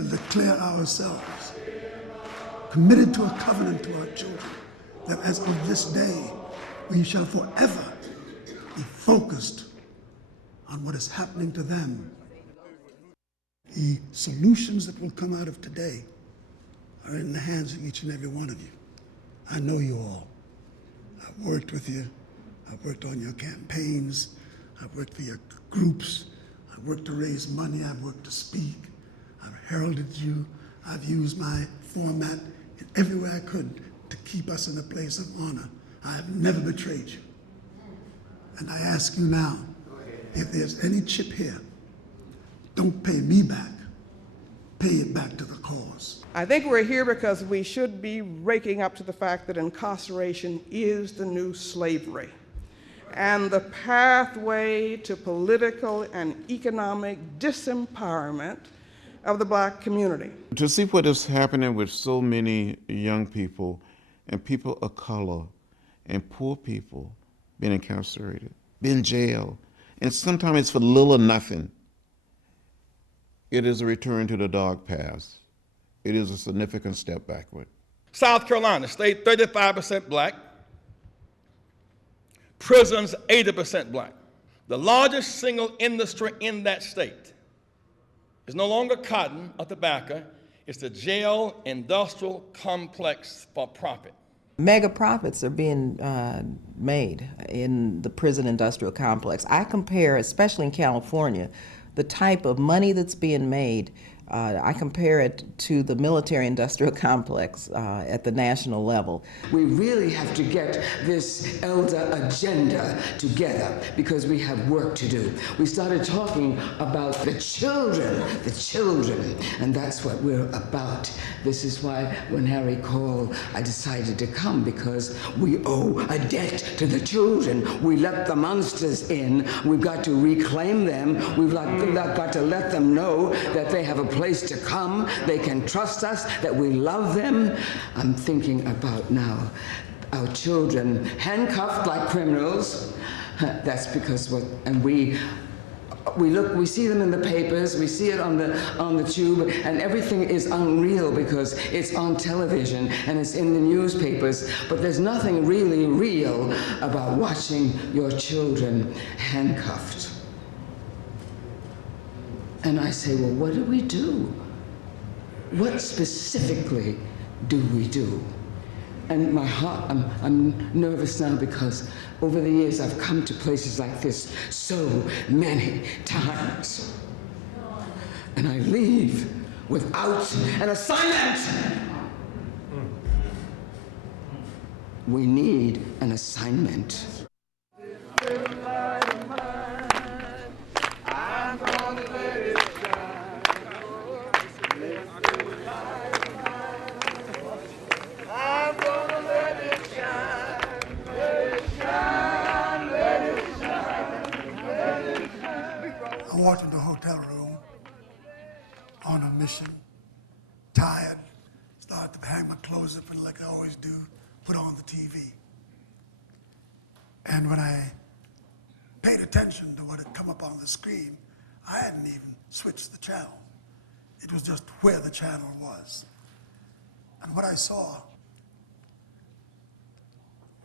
will declare ourselves committed to a covenant to our children, that as of this day, we shall forever be focused on what is happening to them. The solutions that will come out of today are in the hands of each and every one of you. I know you all. I've worked with you. I've worked on your campaigns. I've worked for your groups. I've worked to raise money. I've worked to speak. I've heralded you. I've used my format in every way I could to keep us in a place of honor. I have never betrayed you. And I ask you now, if there's any chip here, don't pay me back. Pay it back to the cause. I think we're here because we should be waking up to the fact that incarceration is the new slavery, and the pathway to political and economic disempowerment of the black community. To see what is happening with so many young people and people of color and poor people being incarcerated, being jailed, and sometimes it's for little or nothing. It is a return to the dark past. It is a significant step backward. South Carolina, state 35% black, prisons 80% black. The largest single industry in that state is no longer cotton or tobacco, it's the jail industrial complex for profit. Mega profits are being made in the prison industrial complex. I compare, especially in California, the type of money that's being made, I compare it to the military industrial complex at the national level. We really have to get this elder agenda together because we have work to do. We started talking about the children, and that's what we're about. This is why when Harry called, I decided to come, because we owe a debt to the children. We let the monsters in. We've got to reclaim them. We've got to let them know that they have a place to come. They can trust us, that we love them. I'm thinking about now our children handcuffed like criminals. That's because we see them in the papers, we see it on the tube, and everything is unreal because it's on television and it's in the newspapers. But there's nothing really real about watching your children handcuffed. And I say, well, what do we do? What specifically do we do? And my heart, I'm nervous now because over the years I've come to places like this so many times. And I leave without an assignment. We need an assignment. I walked into a hotel room on a mission, tired, started to hang my clothes up and like I always do, put on the TV. And when I paid attention to what had come up on the screen, I hadn't even switched the channel. It was just where the channel was. And what I saw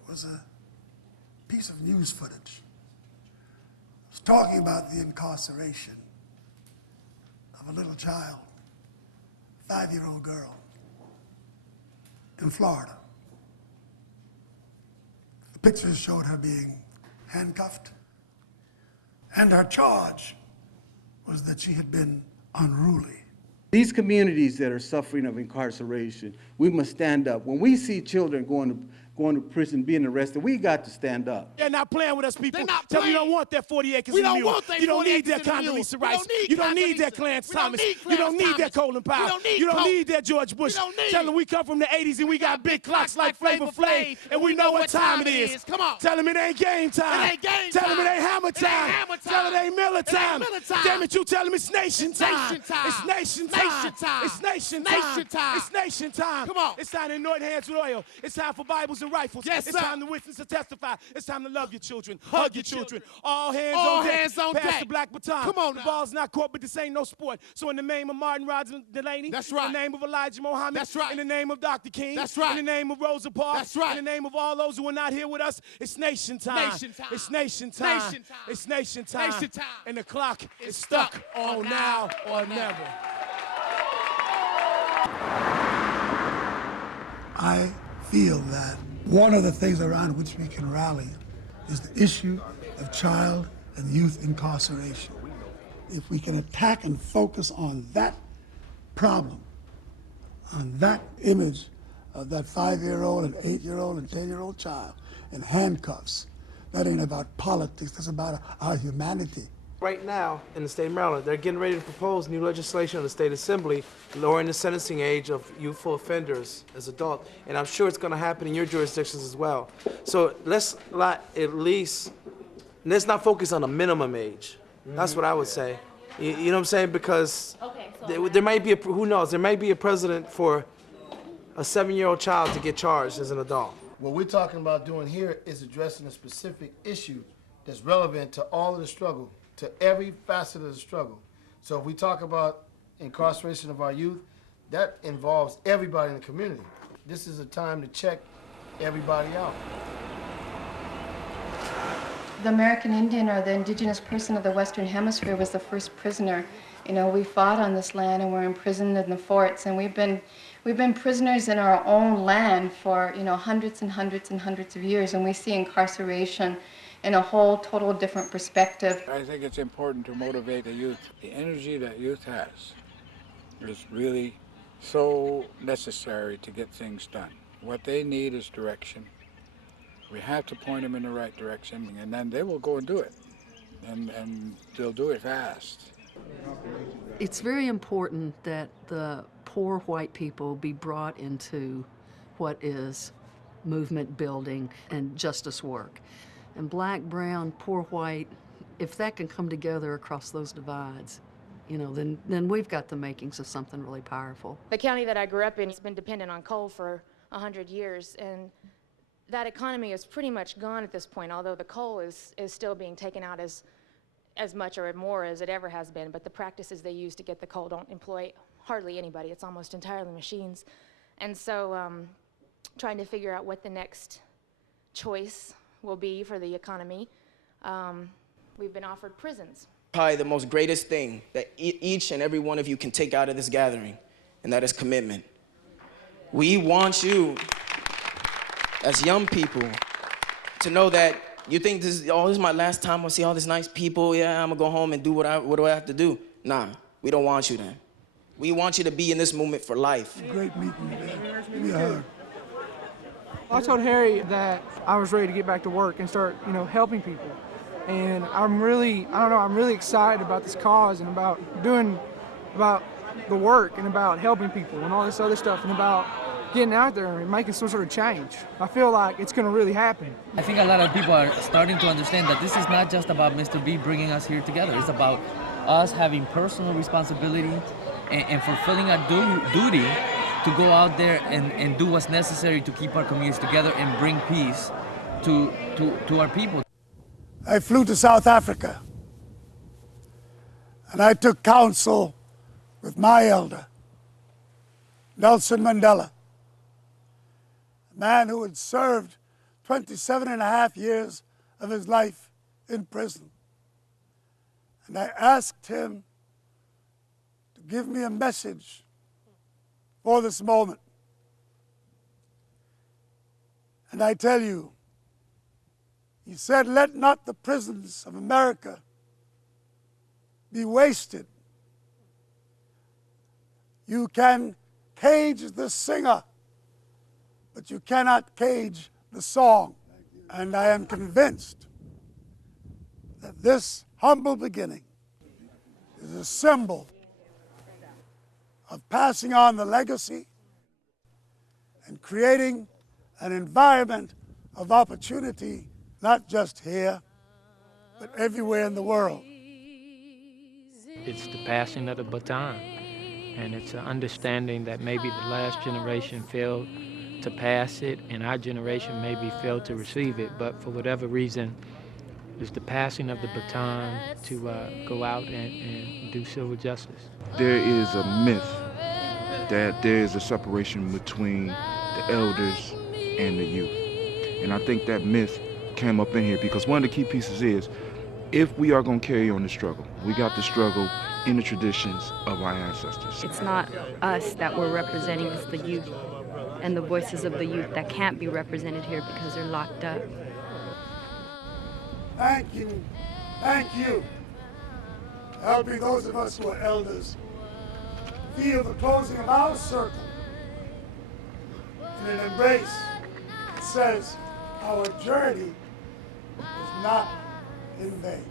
was a piece of news footage. It was talking about the incarceration of a little child, 5-year-old girl in Florida. The pictures showed her being handcuffed, and her charge was that she had been unruly. These communities that are suffering of incarceration, we must stand up. When we see children going to prison, being arrested, we got to stand up. They're not playing with us, people. Tell them you don't want that 40 acres and mule. You don't need that Condoleezza Rice. You don't need that Clarence Thomas. You don't need that Colin Powell. You don't need that George Bush. Tell them we come from the 80s and we got big clocks like Flavor Flav, and we know what time it is. Come on. Tell them it ain't game time. Tell them it ain't hammer time. Tell them it ain't Miller time. Damn it, you tell them it's nation time. It's nation time. It's nation time. It's nation time. Come on. It's time to anoint hands with oil. It's time for Bibles and rifles. Yes, It's sir. time to witness and testify. It's time to love your children. Hug your children. All hands on deck. Pass the black baton. Come on The now. ball's not caught, but this ain't no sport. So in the name of Martin Rodgers Delaney, That's in right. the name of Elijah Muhammad, That's right. in the name of Dr. King, That's right. in the name of Rosa Parks, That's right. in the name of all those who are not here with us, it's nation time. Nation time. It's nation time. Nation time. It's nation time. Nation time. And the clock is stuck on now or never. I feel that one of the things around which we can rally is the issue of child and youth incarceration. If we can attack and focus on that problem, on that image of that 5-year-old and 8-year-old and 10-year-old child in handcuffs, that ain't about politics, that's about our humanity. Right now, in the state of Maryland, they're getting ready to propose new legislation in the state assembly lowering the sentencing age of youthful offenders as adults. And I'm sure it's going to happen in your jurisdictions as well. So let's not focus on a minimum age. That's what I would say. You know what I'm saying? Because there might be, who knows, there might be a precedent for a 7-year-old child to get charged as an adult. What we're talking about doing here is addressing a specific issue that's relevant to all of the struggle, to every facet of the struggle. So if we talk about incarceration of our youth, that involves everybody in the community. This is a time to check everybody out. The American Indian, or the indigenous person of the Western Hemisphere, was the first prisoner. You know, we fought on this land and we're imprisoned in the forts, and we've been prisoners in our own land for, you know, hundreds and hundreds and hundreds of years, and we see incarceration in a whole total different perspective. I think it's important to motivate the youth. The energy that youth has is really so necessary to get things done. What they need is direction. We have to point them in the right direction, and then they will go and do it. And they'll do it fast. It's very important that the poor white people be brought into what is movement building and justice work. And black, brown, poor, white, if that can come together across those divides, you know, then we've got the makings of something really powerful. The county that I grew up in has been dependent on coal for 100 years, and that economy is pretty much gone at this point, although the coal is still being taken out as much or more as it ever has been, but the practices they use to get the coal don't employ hardly anybody. It's almost entirely machines. And so trying to figure out what the next choice will be for the economy. We've been offered prisons. Probably the most greatest thing that each and every one of you can take out of this gathering, and that is commitment. We want you, as young people, to know that you think this is my last time I see all these nice people, yeah, I'm gonna go home and do what do I have to do? Nah, we don't want you then. We want you to be in this movement for life. Great meeting you, man. Give me a hug. I told Harry that I was ready to get back to work and start, you know, helping people. And I'm really excited about this cause and about the work and about helping people and all this other stuff and about getting out there and making some sort of change. I feel like it's going to really happen. I think a lot of people are starting to understand that this is not just about Mr. B bringing us here together. It's about us having personal responsibility and fulfilling our duty to go out there and do what's necessary to keep our communities together and bring peace to our people. I flew to South Africa, and I took counsel with my elder, Nelson Mandela, a man who had served 27 and a half years of his life in prison. And I asked him to give me a message for this moment. And I tell you, he said, let not the prisons of America be wasted. You can cage the singer, but you cannot cage the song. And I am convinced that this humble beginning is a symbol of passing on the legacy and creating an environment of opportunity, not just here, but everywhere in the world. It's the passing of the baton, and it's an understanding that maybe the last generation failed to pass it, and our generation maybe failed to receive it, but for whatever reason, it's the passing of the baton to go out and do civil justice. There is a myth that there is a separation between the elders and the youth. And I think that myth came up in here because one of the key pieces is, if we are going to carry on the struggle, we got to struggle in the traditions of our ancestors. It's not us that we're representing, it's the youth and the voices of the youth that can't be represented here because they're locked up. Thank you, helping those of us who are elders feel the closing of our circle in an embrace that says our journey is not in vain.